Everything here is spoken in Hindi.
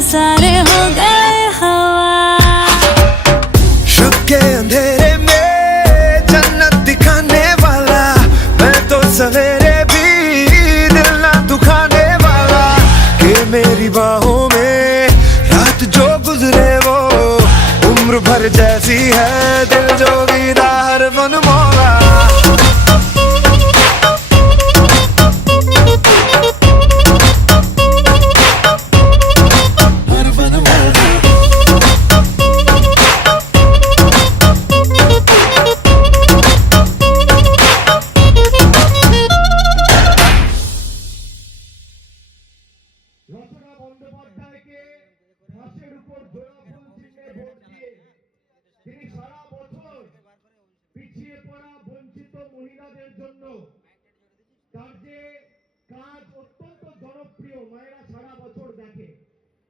सारे हो गए हवा। शब के अंधेरे में जन्नत दिखाने वाला, मैं तो सवेरे भी दिल ना दुखाने वाला। कि मेरी बाहों में रात जो गुजरे वो उम्र भर जैसी है, दिल जोगीदार बनमो